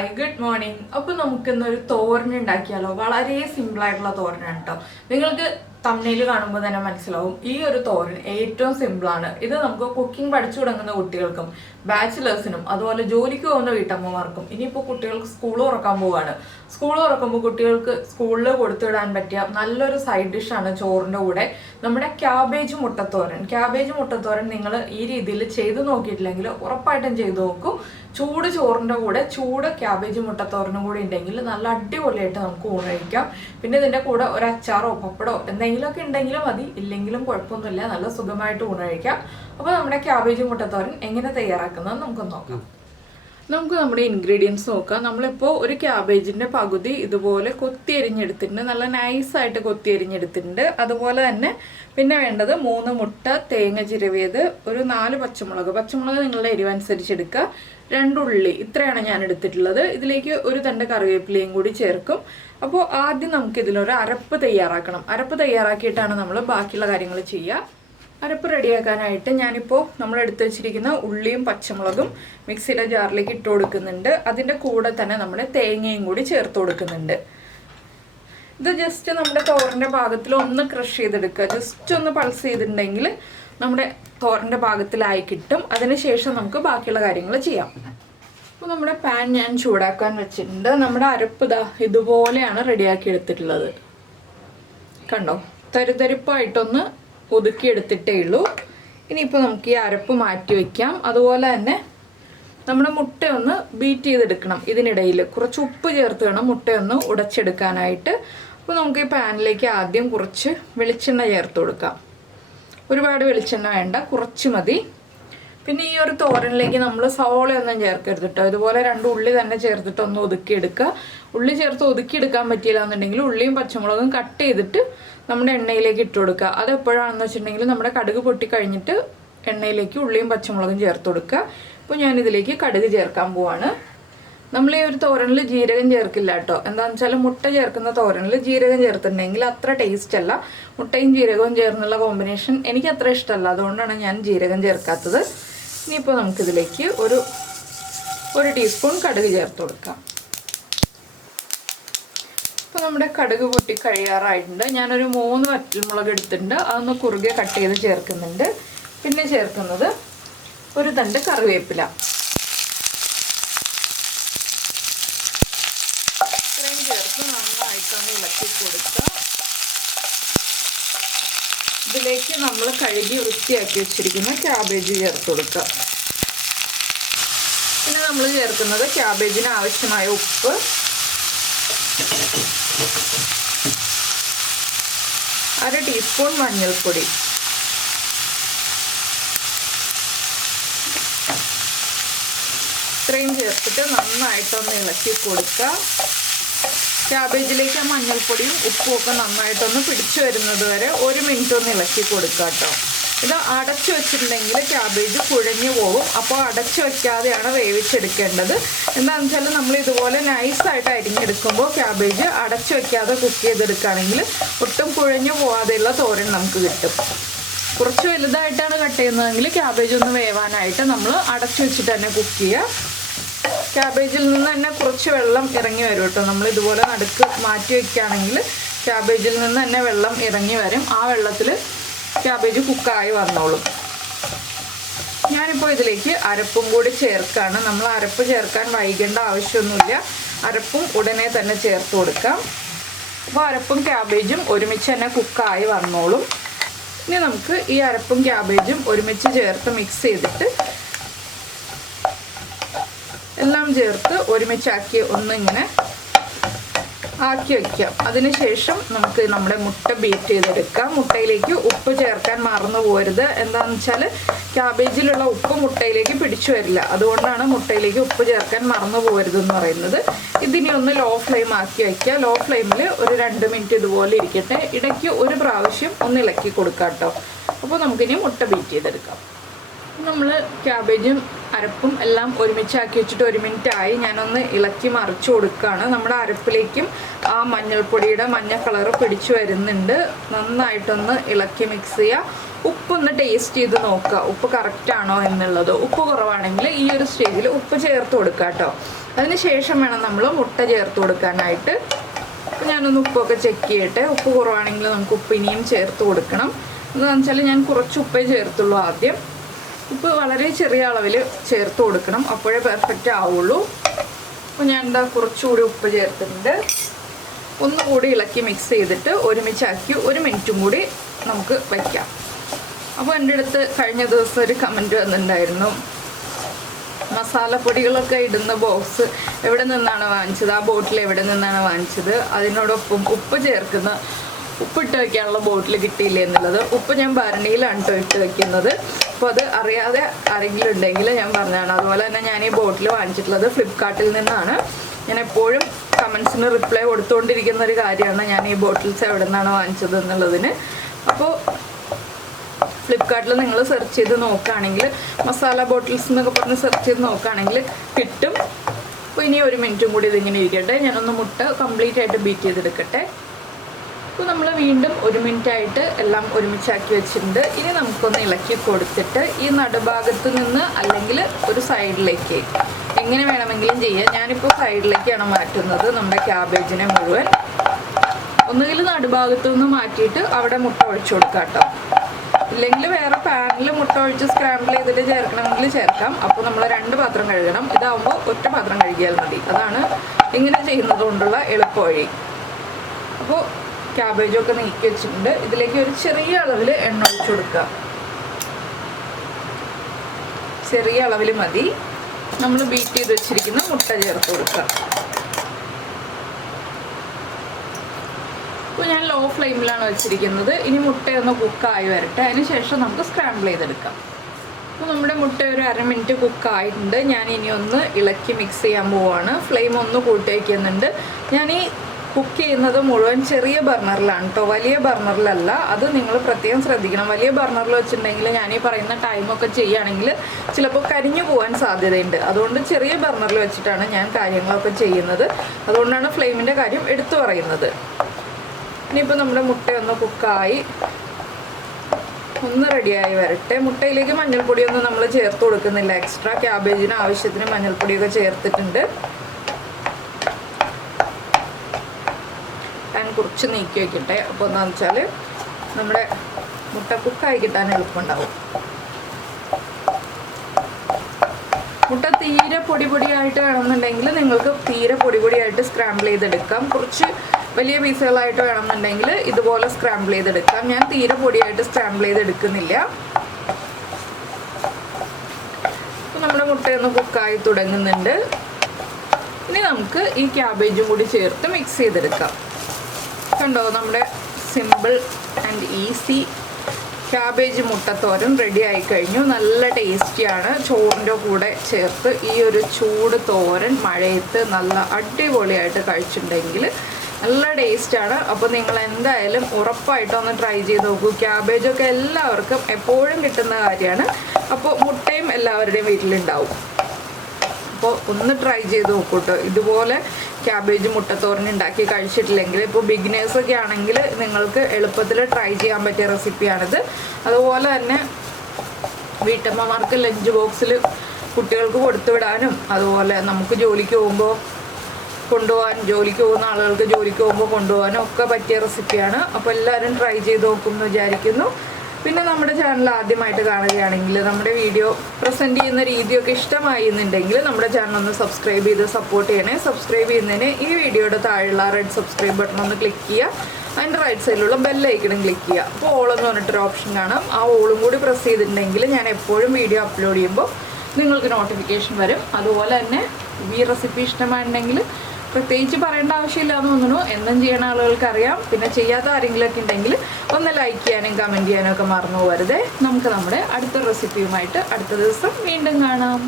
Hi good morning. അപ്പോൾ നമുക്കിന്നൊരു തോരൻ ഉണ്ടാക്കിയാലോ? വളരെ സിമ്പിളായിട്ടുള്ള തോരനാണ് കേട്ടോ. നിങ്ങൾക്ക് തമ്മിൽ കാണുമ്പോൾ തന്നെ മനസ്സിലാവും ഈ ഒരു തോരൻ ഏറ്റവും സിമ്പിളാണ്. ഇത് നമുക്ക് കുക്കിംഗ് പഠിച്ചു തുടങ്ങുന്ന കുട്ടികൾക്കും ബാച്ചിലേഴ്സിനും അതുപോലെ ജോലിക്ക് പോകുന്ന വീട്ടമ്മമാർക്കും ഇനിയിപ്പോൾ കുട്ടികൾക്ക് സ്കൂൾ തുറക്കാൻ പോവുകയാണ്. സ്കൂൾ തുറക്കുമ്പോൾ കുട്ടികൾക്ക് സ്കൂളിൽ കൊടുത്തുവിടാൻ പറ്റിയ നല്ലൊരു സൈഡ് ഡിഷാണ് ചോറിൻ്റെ കൂടെ നമ്മുടെ ക്യാബേജ് മുട്ടത്തോരൻ. ക്യാബേജ് മുട്ടത്തോരൻ നിങ്ങൾ ഈ രീതിയിൽ ചെയ്ത് നോക്കിയിട്ടില്ലെങ്കിൽ ഉറപ്പായിട്ടും ചെയ്ത് നോക്കൂ. ചൂട് ചോറിൻ്റെ കൂടെ ചൂട് ക്യാബേജ് മുട്ടത്തോരനും കൂടി ഉണ്ടെങ്കിൽ നല്ല അടിപൊളിയായിട്ട് നമുക്ക് ഊണ് കഴിക്കാം. പിന്നെ ഇതിൻ്റെ കൂടെ ഒരു അച്ചാറോ പപ്പടോ എന്തെങ്കിലുമൊക്കെ ഉണ്ടെങ്കിലും മതി, ഇല്ലെങ്കിലും കുഴപ്പമൊന്നുമില്ല, നല്ല സുഖമായിട്ട് ഊണ് കഴിക്കാം. അപ്പോൾ നമ്മുടെ ക്യാബേജ് മുട്ടത്തോരൻ എങ്ങനെ തയ്യാറാക്കുന്നത് നമുക്കൊന്ന് നോക്കാം. നമുക്ക് നമ്മുടെ ഇൻഗ്രീഡിയൻസ് നോക്കാം. നമ്മളിപ്പോൾ ഒരു ക്യാബേജിൻ്റെ പകുതി ഇതുപോലെ കൊത്തി എരിഞ്ഞെടുത്തിട്ടുണ്ട്, നല്ല നൈസായിട്ട് കൊത്തി എരിഞ്ഞെടുത്തിട്ടുണ്ട്. അതുപോലെ തന്നെ പിന്നെ വേണ്ടത് 3 മുട്ട, തേങ്ങ ചിരവിയത്, ഒരു 4 പച്ചമുളക് നിങ്ങളുടെ എരിവനുസരിച്ച് എടുക്കുക, 2 ഉള്ളി, ഇത്രയാണ് ഞാൻ എടുത്തിട്ടുള്ളത്. ഇതിലേക്ക് ഒരു തണ്ട് കറിവേപ്പിലയും കൂടി ചേർക്കും. അപ്പോൾ ആദ്യം നമുക്കിതിലൊരു അരപ്പ് തയ്യാറാക്കണം. അരപ്പ് തയ്യാറാക്കിയിട്ടാണ് നമ്മൾ ബാക്കിയുള്ള കാര്യങ്ങൾ ചെയ്യുക. അരപ്പ് റെഡിയാക്കാനായിട്ട് ഞാനിപ്പോൾ നമ്മൾ എടുത്തു വെച്ചിരിക്കുന്ന ഉള്ളിയും പച്ചമുളകും മിക്സിയുടെ ജാറിലേക്ക് ഇട്ട് കൊടുക്കുന്നുണ്ട്. അതിൻ്റെ കൂടെ തന്നെ നമ്മുടെ തേങ്ങയും കൂടി ചേർത്ത് കൊടുക്കുന്നുണ്ട്. ഇത് ജസ്റ്റ് നമ്മുടെ തോരൻ്റെ ഭാഗത്തിൽ ഒന്ന് ക്രഷ് ചെയ്തെടുക്കുക. ജസ്റ്റ് ഒന്ന് പൾസ് ചെയ്തിട്ടുണ്ടെങ്കിൽ നമ്മുടെ തോരൻ്റെ ഭാഗത്തിലായി കിട്ടും. അതിനുശേഷം നമുക്ക് ബാക്കിയുള്ള കാര്യങ്ങൾ ചെയ്യാം. അപ്പോൾ നമ്മുടെ പാൻ ഞാൻ ചൂടാക്കാൻ വെച്ചിട്ടുണ്ട്. നമ്മുടെ അരപ്പ് ഇതുപോലെയാണ് റെഡിയാക്കി എടുത്തിട്ടുള്ളത്. കണ്ടോ, തരിതരിപ്പായിട്ടൊന്ന് ഒതുക്കി എടുത്തിട്ടേ ഉള്ളൂ. ഇനിയിപ്പോൾ നമുക്ക് ഈ അരപ്പ് മാറ്റി വയ്ക്കാം. അതുപോലെ തന്നെ നമ്മുടെ മുട്ടയൊന്ന് ബീറ്റ് ചെയ്തെടുക്കണം. ഇതിനിടയിൽ കുറച്ച് ഉപ്പ് ചേർത്ത് വേണം മുട്ടയൊന്ന് ഉടച്ചെടുക്കാനായിട്ട്. അപ്പോൾ നമുക്ക് ഈ പാനിലേക്ക് ആദ്യം കുറച്ച് വെളിച്ചെണ്ണ ചേർത്ത് കൊടുക്കാം. ഒരുപാട് വെളിച്ചെണ്ണ വേണ്ട, കുറച്ച് മതി. പിന്നെ ഈ ഒരു തോരനിലേക്ക് നമ്മൾ സവോളയൊന്നും ചേർക്കരുത് കേട്ടോ. ഇതുപോലെ 2 ഉള്ളി തന്നെ ചേർത്തിട്ട് ഒന്ന് ഒതുക്കിയെടുക്കുക. ഉള്ളി ചേർത്ത് ഒതുക്കിയെടുക്കാൻ പറ്റിയില്ല എന്നുണ്ടെങ്കിൽ ഉള്ളിയും പച്ചമുളകും കട്ട് ചെയ്തിട്ട് നമ്മുടെ എണ്ണയിലേക്ക് ഇട്ട് കൊടുക്കുക. അത് എപ്പോഴാണെന്ന് വെച്ചിട്ടുണ്ടെങ്കിൽ നമ്മുടെ കടുക് പൊട്ടി കഴിഞ്ഞിട്ട് എണ്ണയിലേക്ക് ഉള്ളിയും പച്ചമുളകും ചേർത്ത് കൊടുക്കുക. ഇപ്പോൾ ഞാനിതിലേക്ക് കടുക് ചേർക്കാൻ പോവാണ്. നമ്മൾ ഈ ഒരു തോരനിൽ ജീരകം ചേർക്കില്ല കേട്ടോ. എന്താണെന്ന് വെച്ചാൽ മുട്ട ചേർക്കുന്ന തോരനിൽ ജീരകം ചേർത്തിട്ടുണ്ടെങ്കിൽ അത്ര ടേസ്റ്റ് അല്ല. മുട്ടയും ജീരകവും ചേർന്നുള്ള കോമ്പിനേഷൻ എനിക്ക് അത്ര ഇഷ്ടമല്ല, അതുകൊണ്ടാണ് ഞാൻ ജീരകം ചേർക്കാത്തത്. ഇനിയിപ്പോൾ നമുക്കിതിലേക്ക് ഒരു ടീസ്പൂൺ കടുക് ചേർത്ത് കൊടുക്കാം. ഇപ്പോൾ നമ്മുടെ കടുക് പൊട്ടി കഴിയാറായിട്ടുണ്ട്. ഞാനൊരു 3 വറ്റൽമുളക് എടുത്തിട്ടുണ്ട്, അതൊന്ന് കുറുകെ കട്ട് ചെയ്ത് ചേർക്കുന്നുണ്ട്. പിന്നെ ചേർക്കുന്നത് ഒരു തണ്ട് കറിവേപ്പില. ഇത്രയും ചേർത്ത് നന്നായിട്ടൊന്ന് ഇളക്കി കൊടുക്കുക. ഇതിലേക്ക് നമ്മൾ കഴുകി വൃത്തിയാക്കി വെച്ചിരിക്കുന്ന ക്യാബേജ് ചേർത്ത് കൊടുക്കുക. പിന്നെ നമ്മൾ ചേർക്കുന്നത് ക്യാബേജിന് ആവശ്യമായ ഉപ്പ്, അര ടീസ്പൂൺ മഞ്ഞൾപ്പൊടി, ഇത്രയും ചേർത്തിട്ട് നന്നായിട്ടൊന്ന് ഇളക്കി കൊടുക്കുക. ക്യാബേജിലേക്ക് ആ മഞ്ഞൾപ്പൊടിയും ഉപ്പും ഒക്കെ നന്നായിട്ടൊന്ന് പിടിച്ചു വരുന്നത് വരെ 1 മിനിറ്റ് ഒന്ന് ഇളക്കി കൊടുക്കുക കേട്ടോ. ഇത് അടച്ചു വെച്ചിട്ടുണ്ടെങ്കിൽ ക്യാബേജ് കുഴഞ്ഞു പോകും. അപ്പോൾ അടച്ചു വെക്കാതെയാണ് വേവിച്ചെടുക്കേണ്ടത്. എന്താണെന്ന് വെച്ചാൽ നമ്മൾ ഇതുപോലെ നൈസായിട്ട് അരിഞ്ഞെടുക്കുമ്പോൾ ക്യാബേജ് അടച്ചു വെക്കാതെ കുക്ക് ചെയ്തെടുക്കുകയാണെങ്കിൽ ഒട്ടും കുഴഞ്ഞു പോകാതെയുള്ള തോരൻ നമുക്ക് കിട്ടും. കുറച്ച് വലുതായിട്ടാണ് കട്ട് ചെയ്യുന്നതെങ്കിൽ ക്യാബേജ് ഒന്ന് വേവാനായിട്ട് നമ്മൾ അടച്ചു വെച്ചിട്ട് തന്നെ കുക്ക് ചെയ്യുക. ക്യാബേജിൽ നിന്ന് തന്നെ കുറച്ച് വെള്ളം ഇറങ്ങി വരും കേട്ടോ. നമ്മൾ ഇതുപോലെ നടുക്ക് മാറ്റി വയ്ക്കുകയാണെങ്കിൽ ക്യാബേജിൽ നിന്ന് തന്നെ വെള്ളം ഇറങ്ങി വരും. ആ വെള്ളത്തിൽ ക്യാബേജ് കുക്കായി വന്നോളും. ഞാനിപ്പോൾ ഇതിലേക്ക് അരപ്പും കൂടി ചേർക്കുകയാണ്. നമ്മൾ അരപ്പ് ചേർക്കാൻ വൈകേണ്ട ആവശ്യമൊന്നുമില്ല. അരപ്പും ഉടനെ തന്നെ ചേർത്ത് കൊടുക്കാം. അപ്പോൾ അരപ്പും ക്യാബേജും ഒരുമിച്ച് തന്നെ കുക്കായി വന്നോളും. ഇനി നമുക്ക് ഈ അരപ്പും ക്യാബേജും ഒരുമിച്ച് ചേർത്ത് മിക്സ് ചെയ്തിട്ട് എല്ലാം ചേർത്ത് ഒരുമിച്ചാക്കി ഒന്നിങ്ങനെ ആക്കി വയ്ക്കാം. അതിനുശേഷം നമുക്ക് നമ്മുടെ മുട്ട ബീറ്റ് ചെയ്തെടുക്കാം. മുട്ടയിലേക്ക് ഉപ്പ് ചേർക്കാൻ മറന്നു പോകരുത്. എന്താണെന്ന് വെച്ചാൽ ക്യാബേജിലുള്ള ഉപ്പ് മുട്ടയിലേക്ക് പിടിച്ചു വരില്ല. അതുകൊണ്ടാണ് മുട്ടയിലേക്ക് ഉപ്പ് ചേർക്കാൻ മറന്നു പോകരുതെന്ന് പറയുന്നത്. ഇതിനെ ഒന്ന് ലോ ഫ്ലെയിം ആക്കി വയ്ക്കുക. ലോ ഫ്ലെയിമിൽ ഒരു 2 മിനിറ്റ് ഇതുപോലെ ഇരിക്കട്ടെ. ഇടയ്ക്ക് ഒരു പ്രാവശ്യം ഒന്ന് ഇളക്കി കൊടുക്കാം കേട്ടോ. അപ്പോൾ നമുക്കിനി മുട്ട ബീറ്റ് ചെയ്തെടുക്കാം. നമ്മൾ ക്യാബേജും അരപ്പും എല്ലാം ഒരുമിച്ചാക്കി വെച്ചിട്ട് 1 മിനിറ്റ് ആയി. ഞാനൊന്ന് ഇളക്കി മറിച്ച് കൊടുക്കുകയാണ്. നമ്മുടെ അരപ്പിലേക്കും ആ മഞ്ഞൾപ്പൊടിയുടെ മഞ്ഞ കളറ് പിടിച്ചു വരുന്നുണ്ട്. നന്നായിട്ടൊന്ന് ഇളക്കി മിക്സ് ചെയ്യുക. ഉപ്പൊന്ന് ടേസ്റ്റ് ചെയ്ത് നോക്കുക, ഉപ്പ് കറക്റ്റ് ആണോ എന്നുള്ളത്. ഉപ്പ് കുറവാണെങ്കിൽ ഈ ഒരു സ്റ്റേജിൽ ഉപ്പ് ചേർത്ത് കൊടുക്കുക കേട്ടോ. അതിന് ശേഷം വേണം നമ്മൾ മുട്ട ചേർത്ത് കൊടുക്കാനായിട്ട്. അപ്പോൾ ഞാനൊന്ന് ഉപ്പൊക്കെ ചെക്ക് ചെയ്യട്ടെ. ഉപ്പ് കുറവാണെങ്കിൽ നമുക്ക് ഉപ്പ് ഇനിയും ചേർത്ത് കൊടുക്കണം. എന്താണെന്ന് വെച്ചാൽ ഞാൻ കുറച്ച് ഉപ്പേ ചേർത്തുള്ളൂ ആദ്യം. ഉപ്പ് വളരെ ചെറിയ അളവിൽ ചേർത്ത് കൊടുക്കണം, അപ്പോഴേ പെർഫെക്റ്റ് ആവുള്ളൂ. അപ്പോൾ ഞാൻ എന്താ കുറച്ചുകൂടി ഉപ്പ് ചേർത്തിട്ടുണ്ട്. ഒന്നുകൂടി ഇളക്കി മിക്സ് ചെയ്തിട്ട് ഒരുമിച്ചാക്കി 1 മിനിറ്റും കൂടി നമുക്ക് വയ്ക്കാം. അപ്പോൾ എൻ്റെ അടുത്ത് കഴിഞ്ഞ ദിവസം ഒരു കമൻറ്റ് വന്നിട്ടുണ്ടായിരുന്നു, മസാലപ്പൊടികളൊക്കെ ഇടുന്ന ബോക്സ് എവിടെ നിന്നാണ് വാങ്ങിച്ചത്, ആ ബോട്ടിൽ എവിടെ നിന്നാണ് വാങ്ങിച്ചത്, അതിനോടൊപ്പം ഉപ്പിട്ട് വയ്ക്കാനുള്ള ബോട്ടിൽ കിട്ടിയില്ലേ എന്നുള്ളത്. ഉപ്പ് ഞാൻ ഭരണിയിലാണ് കേട്ടോ ഇട്ട് വയ്ക്കുന്നത്. അപ്പോൾ അത് അറിയാതെ ആരെങ്കിലും ഉണ്ടെങ്കിൽ ഞാൻ പറഞ്ഞതാണ്. അതുപോലെ തന്നെ ഞാൻ ഈ ബോട്ടിൽ വാങ്ങിച്ചിട്ടുള്ളത് ഫ്ലിപ്കാർട്ടിൽ നിന്നാണ്. ഞാൻ എപ്പോഴും കമൻസിന് റിപ്ലൈ കൊടുത്തുകൊണ്ടിരിക്കുന്ന ഒരു കാര്യമാണ് ഞാൻ ഈ ബോട്ടിൽസ് എവിടെ നിന്നാണ് വാങ്ങിച്ചത് എന്നുള്ളതിന്. അപ്പോൾ ഫ്ലിപ്കാർട്ടിൽ നിങ്ങൾ സെർച്ച് ചെയ്ത് നോക്കുകയാണെങ്കിൽ മസാല ബോട്ടിൽസ് എന്നൊക്കെ പറഞ്ഞ് സെർച്ച് ചെയ്ത് നോക്കുകയാണെങ്കിൽ കിട്ടും. അപ്പോൾ ഇനി 1 മിനിറ്റും കൂടി ഇതിങ്ങനെ ഇരിക്കട്ടെ. ഞാനൊന്ന് മുട്ട കംപ്ലീറ്റ് ആയിട്ട് ബീറ്റ് ചെയ്തെടുക്കട്ടെ. അപ്പോൾ നമ്മൾ വീണ്ടും 1 മിനിറ്റായിട്ട് എല്ലാം ഒരുമിച്ചാക്കി വെച്ചിട്ടുണ്ട്. ഇനി നമുക്കൊന്ന് ഇളക്കി കൊടുത്തിട്ട് ഈ നടുഭാഗത്ത് നിന്ന് അല്ലെങ്കിൽ ഒരു സൈഡിലേക്ക് എങ്ങനെ വേണമെങ്കിലും ചെയ്യാം. ഞാനിപ്പോൾ സൈഡിലേക്കാണ് മാറ്റുന്നത് നമ്മുടെ ക്യാബേജിനെ മുഴുവൻ. ഒന്നുകിൽ നടുഭാഗത്തു നിന്ന് മാറ്റിയിട്ട് അവിടെ മുട്ട ഒഴിച്ചു കൊടുക്കാം കേട്ടോ. ഇല്ലെങ്കിൽ വേറെ പാനിൽ മുട്ട ഒഴിച്ച് സ്ക്രാമ്പിൾ ചെയ്തിട്ട് ചേർക്കണമെങ്കിൽ ചേർക്കാം. അപ്പോൾ നമ്മൾ 2 പാത്രം കഴുകണം. ഇതാവുമ്പോൾ ഒറ്റ പാത്രം കഴുകിയാൽ മതി. അതാണ് ഇങ്ങനെ ചെയ്യുന്നത് കൊണ്ടുള്ള എളുപ്പവഴി. അപ്പോൾ ക്യാബേജൊക്കെ നീക്കി വെച്ചിട്ടുണ്ട്. ഇതിലേക്ക് ഒരു ചെറിയ അളവിൽ എണ്ണ ഒഴിച്ചു കൊടുക്കുക. ചെറിയ അളവിൽ മതി. നമ്മൾ ബീറ്റ് ചെയ്ത് വെച്ചിരിക്കുന്ന മുട്ട ചേർത്ത് കൊടുക്കുക. അപ്പോൾ ഞാൻ ലോ ഫ്ലെയിമിലാണ് വെച്ചിരിക്കുന്നത്. ഇനി മുട്ടയൊന്ന് കുക്കായി വരട്ടെ. അതിന് ശേഷം നമുക്ക് സ്ക്രാമ്പിൾ ചെയ്തെടുക്കാം. അപ്പോൾ നമ്മുടെ മുട്ട ഒരു 1/2 മിനിറ്റ് കുക്കായിട്ടുണ്ട്. ഞാൻ ഇനി ഒന്ന് ഇളക്കി മിക്സ് ചെയ്യാൻ പോവുകയാണ്. ഫ്ലെയിം ഒന്ന് കൂട്ടി വയ്ക്കുന്നുണ്ട്. ഞാൻ ഈ കുക്ക് ചെയ്യുന്നത് മുഴുവൻ ചെറിയ ബർണറിലാണ് കേട്ടോ, വലിയ ബർണറിലല്ല. അത് നിങ്ങൾ പ്രത്യേകം ശ്രദ്ധിക്കണം. വലിയ ബർണറിൽ വെച്ചിട്ടുണ്ടെങ്കിൽ ഞാൻ ഈ പറയുന്ന ടൈമൊക്കെ ചെയ്യുകയാണെങ്കിൽ ചിലപ്പോൾ കരിഞ്ഞു പോകാൻ സാധ്യതയുണ്ട്. അതുകൊണ്ട് ചെറിയ ബർണറിൽ വെച്ചിട്ടാണ് ഞാൻ കാര്യങ്ങളൊക്കെ ചെയ്യുന്നത്. അതുകൊണ്ടാണ് ഫ്ലെയിമിൻ്റെ കാര്യം എടുത്തു പറയുന്നത്. ഇനിയിപ്പോൾ നമ്മുടെ മുട്ടയൊന്ന് കുക്കായി ഒന്ന് റെഡിയായി വരട്ടെ. മുട്ടയിലേക്ക് മഞ്ഞൾപ്പൊടിയൊന്നും നമ്മൾ ചേർത്ത് കൊടുക്കുന്നില്ല. എക്സ്ട്രാ ക്യാബേജിന് ആവശ്യത്തിന് മഞ്ഞൾപ്പൊടിയൊക്കെ ചേർത്തിട്ടുണ്ട്. ഞാൻ കുറച്ച് നീക്കി വയ്ക്കട്ടെ. അപ്പോൾ എന്താണെന്ന് വെച്ചാൽ നമ്മുടെ മുട്ട കുക്കായി കിട്ടാൻ എളുപ്പമുണ്ടാവും. മുട്ട തീരെ പൊടിയായിട്ട് വേണമെന്നുണ്ടെങ്കിൽ നിങ്ങൾക്ക് തീരെ പൊടിയായിട്ട് സ്ക്രാമ്പിൾ ചെയ്തെടുക്കാം. കുറച്ച് വലിയ പീസുകളായിട്ട് വേണമെന്നുണ്ടെങ്കിൽ ഇതുപോലെ സ്ക്രാമ്പിൾ ചെയ്തെടുക്കാം. ഞാൻ തീരെ പൊടിയായിട്ട് സ്ക്രാമ്പിൾ ചെയ്തെടുക്കുന്നില്ല. അപ്പോൾ നമ്മുടെ മുട്ടയൊന്ന് കുക്കായി തുടങ്ങുന്നുണ്ട്. ഇനി നമുക്ക് ഈ ക്യാബേജും കൂടി ചേർത്ത് മിക്സ് ചെയ്തെടുക്കാം. കണ്ടോ, നമ്മുടെ സിമ്പിൾ ആൻഡ് ഈസി ക്യാബേജ് മുട്ടത്തോരൻ റെഡി ആയി കഴിഞ്ഞു. നല്ല ടേസ്റ്റിയാണ്. ചോറിൻ്റെ കൂടെ ചേർത്ത് ഈ ഒരു ചൂട് തോരൻ മഴയത്ത് നല്ല അടിപൊളിയായിട്ട് കഴിച്ചിട്ടുണ്ടെങ്കിൽ നല്ല ടേസ്റ്റാണ്. അപ്പോൾ നിങ്ങൾ എന്തായാലും ഉറപ്പായിട്ടും ഒന്ന് ട്രൈ ചെയ്ത് നോക്കൂ. ക്യാബേജൊക്കെ എല്ലാവർക്കും എപ്പോഴും കിട്ടുന്ന കാര്യമാണ്. അപ്പോൾ മുട്ടയും എല്ലാവരുടെയും വീട്ടിലുണ്ടാവും. അപ്പോൾ ഒന്ന് ട്രൈ ചെയ്ത് നോക്കൂ കേട്ടോ. ഇതുപോലെ ക്യാബേജ് മുട്ടത്തോരൻ ഉണ്ടാക്കി കഴിച്ചിട്ടില്ലെങ്കിൽ ഇപ്പോൾ ബിഗിനേഴ്സൊക്കെ ആണെങ്കിൽ നിങ്ങൾക്ക് എളുപ്പത്തിൽ ട്രൈ ചെയ്യാൻ പറ്റിയ റെസിപ്പിയാണിത്. അതുപോലെ തന്നെ വീട്ടമ്മമാർക്ക് ലഞ്ച് ബോക്സിൽ കുട്ടികൾക്ക് കൊടുത്തു വിടാനും അതുപോലെ നമുക്ക് ജോലിക്ക് പോകുമ്പോൾ ജോലിക്ക് പോകുന്ന ആളുകൾക്ക് ജോലിക്ക് പോകുമ്പോൾ കൊണ്ടുപോകാനും ഒക്കെ പറ്റിയ റെസിപ്പിയാണ്. അപ്പോൾ എല്ലാവരും ട്രൈ ചെയ്ത് നോക്കുമെന്ന് വിചാരിക്കുന്നു. പിന്നെ നമ്മുടെ ചാനൽ ആദ്യമായിട്ട് കാണുകയാണെങ്കിൽ നമ്മുടെ വീഡിയോ പ്രസൻറ്റ് ചെയ്യുന്ന രീതിയൊക്കെ ഇഷ്ടമായി എന്നുണ്ടെങ്കിൽ നമ്മുടെ ചാനൽ ഒന്ന് സബ്സ്ക്രൈബ് ചെയ്ത് സപ്പോർട്ട് ചെയ്യണേ. സബ്സ്ക്രൈബ് ചെയ്യുന്നതിന് ഈ വീഡിയോയുടെ താഴെയുള്ള റെഡ് സബ്സ്ക്രൈബ് ബട്ടൺ ഒന്ന് ക്ലിക്ക് ചെയ്യുക. അതിൻ്റെ റൈറ്റ് സൈഡിലുള്ള ബെല്ലൈക്കണും ക്ലിക്ക് ചെയ്യുക. അപ്പോൾ ഓളെന്ന് പറഞ്ഞിട്ടൊരു ഓപ്ഷൻ കാണാം. ആ ഓളും കൂടി പ്രസ് ചെയ്തിട്ടുണ്ടെങ്കിൽ ഞാൻ എപ്പോഴും വീഡിയോ അപ്ലോഡ് ചെയ്യുമ്പോൾ നിങ്ങൾക്ക് നോട്ടിഫിക്കേഷൻ വരും. അതുപോലെ തന്നെ ഈ റെസിപ്പി ഇഷ്ടമായിട്ടുണ്ടെങ്കിൽ പ്രത്യേകിച്ച് പറയേണ്ട ആവശ്യമില്ല എന്ന് തോന്നുന്നു. എന്നും ചെയ്യുന്ന ആളുകൾക്ക് അറിയാം. പിന്നെ ചെയ്യാത്ത ആരെങ്കിലുമൊക്കെ ഉണ്ടെങ്കിൽ ഒന്ന് ലൈക്ക് ചെയ്യാനും കമൻറ്റ് ചെയ്യാനും ഒക്കെ മറന്നു പോകരുതേ. നമുക്ക് നമ്മുടെ അടുത്ത റെസിപ്പിയുമായിട്ട് അടുത്ത ദിവസം വീണ്ടും കാണാം.